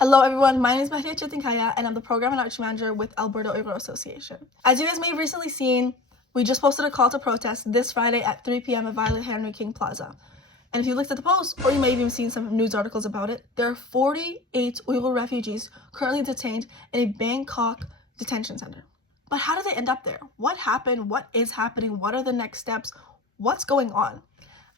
Hello everyone, my name is Mehliya Cetinkaya and I'm the Program and Outreach Manager with Alberta Uyghur Association. As you guys may have recently seen, we just posted a call to protest this Friday at 3 p.m. at Violet Henry King Plaza. And if you looked at the post, or you may have even seen some news articles about it, there are 48 Uyghur refugees currently detained in a Bangkok detention center. But how did they end up there? What happened? What is happening? What are the next steps? What's going on?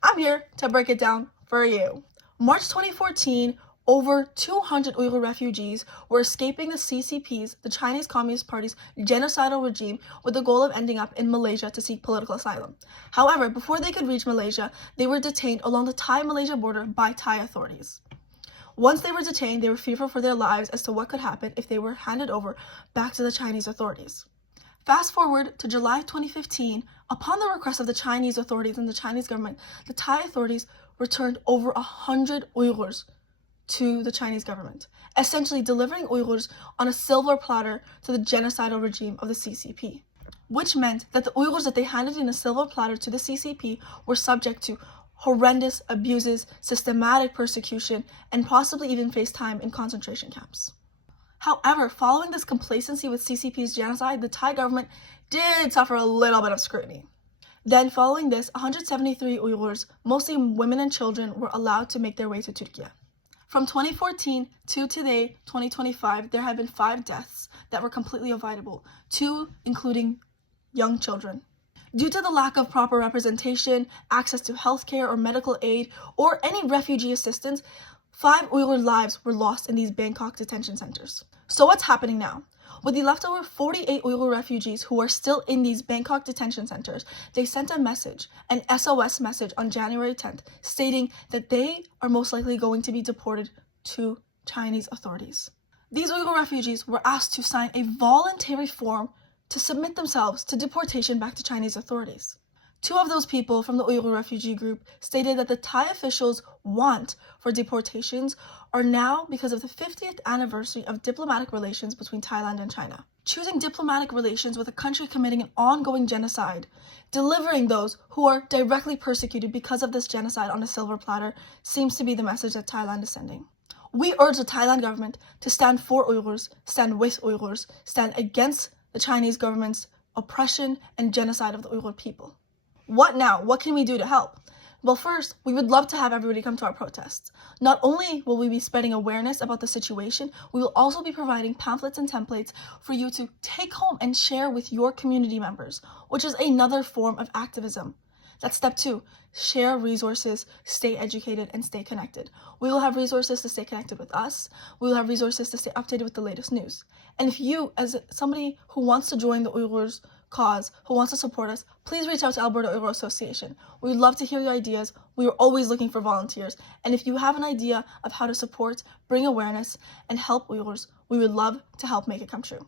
I'm here to break it down for you. March 2014, over 200 Uyghur refugees were escaping the CCP's, the Chinese Communist Party's genocidal regime, with the goal of ending up in Malaysia to seek political asylum. However, before they could reach Malaysia, they were detained along the Thai-Malaysia border by Thai authorities. Once they were detained, they were fearful for their lives as to what could happen if they were handed over back to the Chinese authorities. Fast forward to July 2015, upon the request of the Chinese authorities and the Chinese government, the Thai authorities returned over 100 Uyghurs to the Chinese government, essentially delivering Uyghurs on a silver platter to the genocidal regime of the CCP, which meant that the Uyghurs that they handed in a silver platter to the CCP were subject to horrendous abuses, systematic persecution, and possibly even faced time in concentration camps. However, following this complacency with CCP's genocide, the Thai government did suffer a little bit of scrutiny. Then, following this, 173 Uyghurs, mostly women and children, were allowed to make their way to Turkey. From 2014 to today, 2025, there have been 5 deaths that were completely avoidable, 2 including young children. Due to the lack of proper representation, access to healthcare or medical aid, or any refugee assistance, 5 Uyghur lives were lost in these Bangkok detention centers. So what's happening now? With the leftover 48 Uyghur refugees who are still in these Bangkok detention centers, they sent a message, an SOS message on January 10th, stating that they are most likely going to be deported to Chinese authorities. These Uyghur refugees were asked to sign a voluntary form to submit themselves to deportation back to Chinese authorities. 2 of those people from the Uyghur refugee group stated that the Thai officials' want for deportations are now because of the 50th anniversary of diplomatic relations between Thailand and China. Choosing diplomatic relations with a country committing an ongoing genocide, delivering those who are directly persecuted because of this genocide on a silver platter, seems to be the message that Thailand is sending. We urge the Thailand government to stand for Uyghurs, stand with Uyghurs, stand against the Chinese government's oppression and genocide of the Uyghur people. What now? What can we do to help? Well, first, we would love to have everybody come to our protests. Not only will we be spreading awareness about the situation, we will also be providing pamphlets and templates for you to take home and share with your community members, which is another form of activism. That's step 2. Share resources, stay educated, and stay connected. We will have resources to stay connected with us. We will have resources to stay updated with the latest news. And if you, as somebody who wants to join the Uyghurs cause, who wants to support us, please reach out to Alberta Uyghur Association. We would love to hear your ideas. We are always looking for volunteers. And if you have an idea of how to support, bring awareness, and help Uyghurs, we would love to help make it come true.